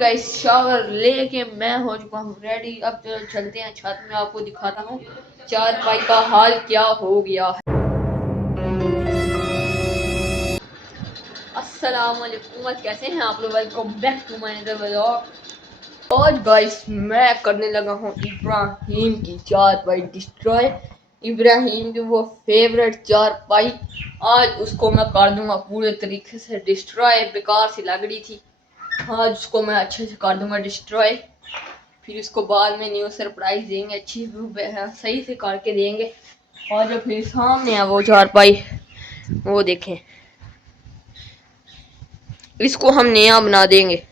Guys shower लेके मैं हो चुका हूँ रेडी। अब चलो चलते हैं छत में, आपको दिखाता हूँ चारपाई का हाल क्या हो गया है। अस्सलाम वालेकुम, कैसे हैं आप लोग? Welcome back to my another vlog. और गाइस मैं करने लगा हूँ इब्राहिम की चारपाई डिस्ट्रॉय। इब्राहिम की वो फेवरेट चारपाई, आज उसको मैं कर दूंगा पूरे तरीके से डिस्ट्रॉय। बेकार सी लग रही थी, आज उसको मैं अच्छे से कर दूंगा डिस्ट्रॉय। फिर उसको बाद में न्यू सरप्राइज देंगे, अच्छी सही से करके देंगे। और जो फिर सामने है वो चारपाई, वो देखें, इसको हम नया बना देंगे।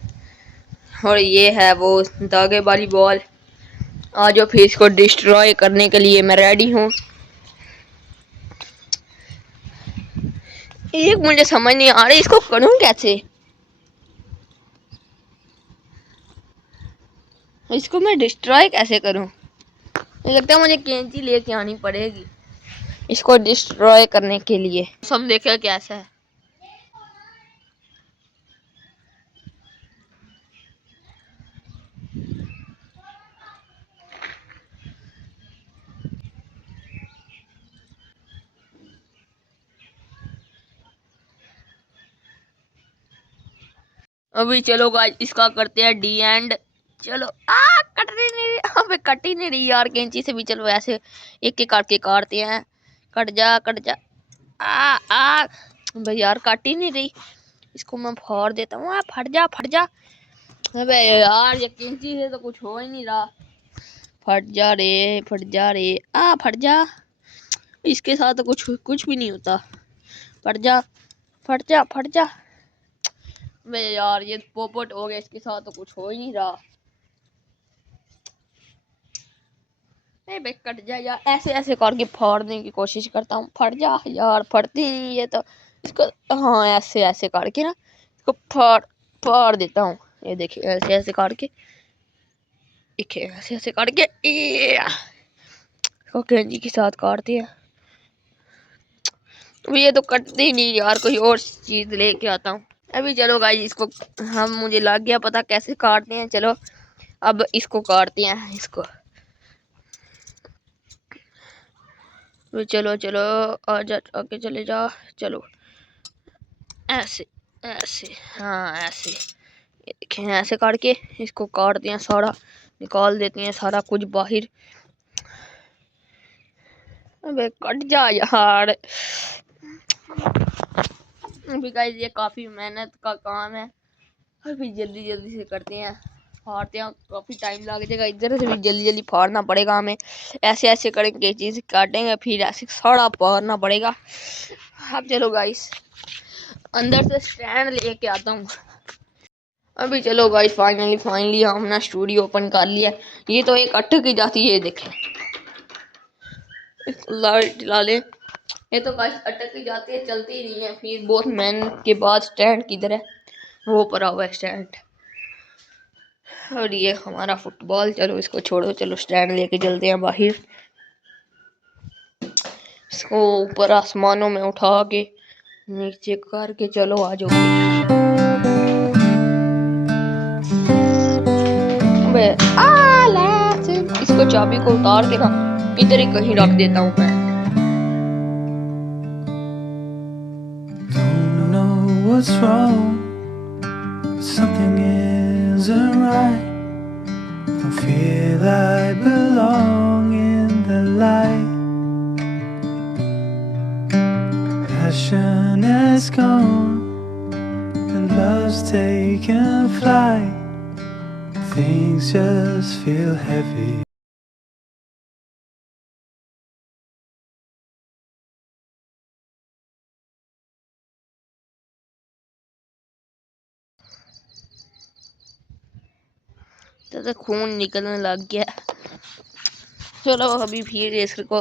और ये है वो धागे वाली बॉल। आज फिर इसको डिस्ट्रॉय करने के लिए मैं रेडी हूँ। एक मुझे समझ नहीं आ रही, इसको करूँ कैसे? इसको मैं डिस्ट्रॉय कैसे करूँ? मुझे लगता है मुझे कैंची लेके आनी पड़ेगी इसको डिस्ट्रॉय करने के लिए। सब देखे कैसा है। अभी चलो गाइस इसका करते हैं डी एंड। चलो कट ही नहीं रही, अबे कट ही नहीं रही यार कैंची से भी। चलो ऐसे एक एक करके काटते हैं। कट जा कट जा। भाई यार कट ही नहीं रही, इसको मैं फाड़ देता हूँ। फट जा फट जा। अबे यार ये कैंची से तो कुछ हो ही नहीं रहा। फट जा रे फट जा रे, फट जा। इसके साथ तो कुछ भी नहीं होता। फट जा फट जा फट जा। मैं यार ये पोपट हो गया, इसके साथ तो कुछ हो ही नहीं रहा। नहीं भाई कट जा यार, ऐसे ऐसे करके फाड़ने की कोशिश करता हूँ। फट जा यार, फटती नहीं ये तो। इसको हाँ ऐसे ऐसे करके ना इसको फाड़ फाड़ देता हूँ। ये देखिए ऐसे ऐसे करके, देखिए ऐसे ऐसे करके इसको कैंची के साथ काटते हैं। ये तो कटती ही नहीं यार, कोई और चीज लेके आता हूँ। अभी चलो गाइस इसको हम, मुझे लग गया पता कैसे काटते हैं। चलो अब इसको काटते हैं इसको। चलो चलो आजा, आगे चले जा। चलो ऐसे ऐसे, हाँ ऐसे। ये देखें ऐसे करके इसको काटते हैं, सारा निकाल देते हैं सारा कुछ बाहर। अबे कट जा यार। अभी गाइस ये काफी मेहनत का काम है, अभी जल्दी जल्दी से करते हैं, फाड़ते हैं। काफी टाइम लग जाएगा, इधर से भी जल्दी जल्दी फाड़ना पड़ेगा हमें। ऐसे ऐसे करेंगे, चीज काटेंगे, फिर ऐसे सारा फाड़ना पड़ेगा। अब चलो गाइस अंदर से स्टैंड लेके आता हूँ। अभी चलो गाइस फाइनली हमने स्टूडियो ओपन कर लिया। ये तो एक अटक ही जाती है, देखें लाइट ला ले। ये तो गाइस अटक ही जाती है, चलती ही नहीं है। फिर बहुत मेहनत के बाद स्टैंड किधर है, वो पड़ा हुआ है स्टैंड। और ये हमारा फुटबॉल। चलो इसको छोड़ो, चलो स्टैंड लेके चलते हैं बाहर। इसको ऊपर आसमानों में उठा के नीचे करके चलो आ जाओ। इसको चाबी को उतार के ना इधर ही कहीं रख देता हूँ मैं। What's wrong? Something isn't right. I feel I belong in the light. Passion is gone and love's taken flight. Things just feel heavy. तो खून निकलने लग गया। चलो अभी फिर इसको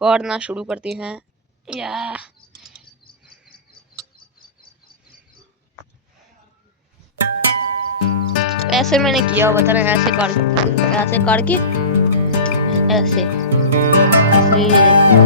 काटना शुरू करते हैं। या ऐसे मैंने किया बता रहे, ऐसे करके ऐसे। ये देखो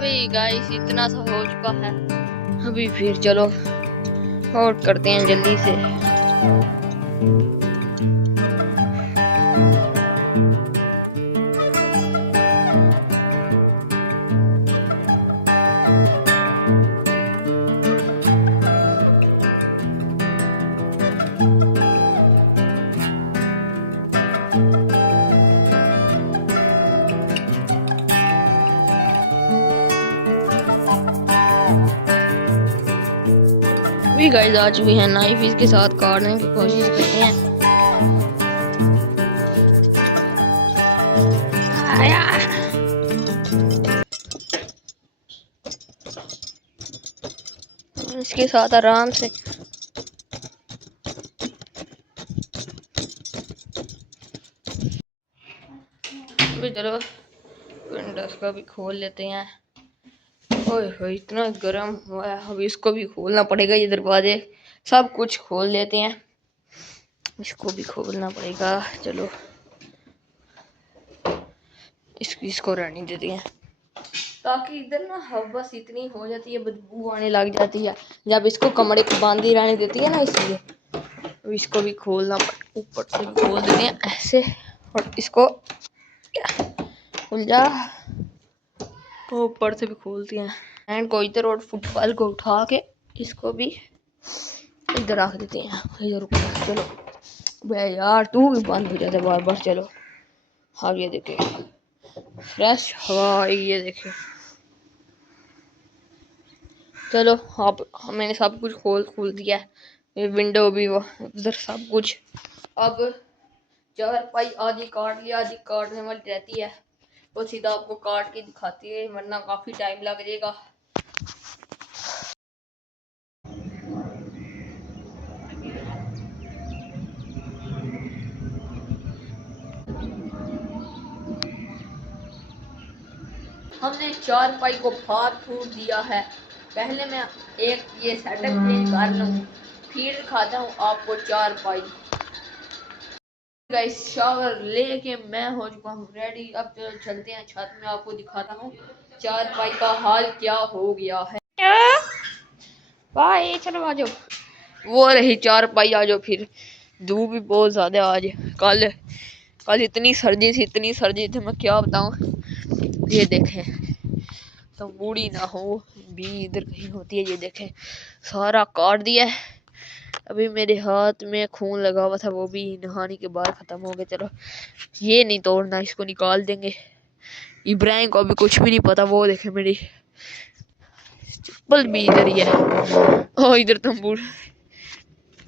अभी गाइस इतना सा हो चुका है, अभी फिर चलो और करते हैं जल्दी से। भी गाइस आ चुके हैं, नाइफ इसके साथ काटने की कोशिश करते हैं। आया। इसके साथ आराम से भी चलो विंडोज को भी खोल लेते हैं। ओए इतना गर्म हुआ है, अब इसको भी खोलना पड़ेगा। ये दरवाजे सब कुछ खोल लेते हैं, इसको भी खोलना पड़ेगा। चलो इसको रहने देते हैं, ताकि इधर ना हवा बस इतनी हो जाती है, बदबू आने लग जाती है जब इसको कमरे को बांधी रहने देती है ना, इसलिए अब इसको भी खोलना ऊपर से भी खोल देते हैं ऐसे, और इसको खुल जा, ऊपर से भी खोलते हैं एंड को इधर और फुटबॉल को उठा के इसको भी इधर रख देते हैं। इधर चलो बे यार, तू भी बंद हो जाता है बार बार। चलो हाँ, ये देखे फ्रेश हवा, ये देखे। चलो आप, मैंने सब कुछ खोल दिया है, ये विंडो भी उधर सब कुछ। अब चारपाई आधी काट लिया, आधी काटने वाली रहती है, वो सीधा आपको काट के दिखाती है, वरना काफी टाइम लग जाएगा। हमने चारपाई को फाड़ फूट दिया है। पहले मैं एक ये सेटअप चेंज कर लूँ, फिर दिखाता हूँ आपको चारपाई। गाइस शावर लेके मैं हो चुका हूँ रेडी। अब चलो चलते हैं छत में, आपको दिखाता हूँ चारपाई का हाल क्या हो गया है। भाई चलो आ जाओ, वो रही चारपाई, आ जाओ। फिर धूप भी बहुत ज्यादा आज, कल इतनी सर्दी थी मैं क्या बताऊँ। ये देखें तो बूढ़ी ना हो भी इधर कहीं होती है, ये देखें सारा काट दिया है। अभी मेरे हाथ में खून लगा हुआ था, वो भी नहाने के बाद खत्म हो गया। चलो ये नहीं तोड़ना, इसको निकाल देंगे। इब्राहिम को अभी कुछ भी नहीं पता, वो देखे मेरी चप्पल भी इधर ही है, ओ इधर तंबू।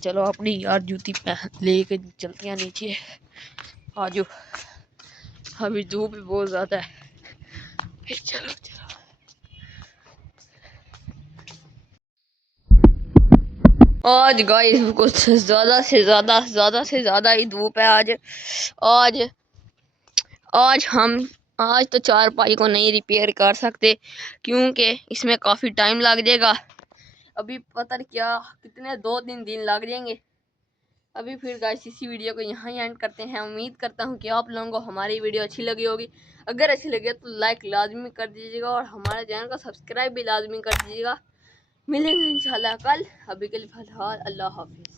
चलो अपनी यार जूती पहन लेके चलते हैं नीचे, आजो। अभी धूप भी बहुत ज्यादा है, फिर चलो आज गाइस कुछ ज्यादा से ज्यादा ही धूप है आज। आज आज हम आज तो चारपाई को नहीं रिपेयर कर सकते, क्योंकि इसमें काफी टाइम लग जाएगा। अभी पता नहीं क्या कितने 2-3 दिन लग जाएंगे। अभी फिर गाइस इसी वीडियो को यहाँ ही एंड करते हैं। उम्मीद करता हूँ कि आप लोगों को हमारी वीडियो अच्छी लगी होगी। अगर अच्छी लगे तो लाइक लाजमी कर दीजिएगा, और हमारे चैनल को सब्सक्राइब भी लाजमी कर दीजिएगा। मिलेंगे इंशाल्लाह कल। अभी के लिए फिलहाल अल्लाह हाफिज़।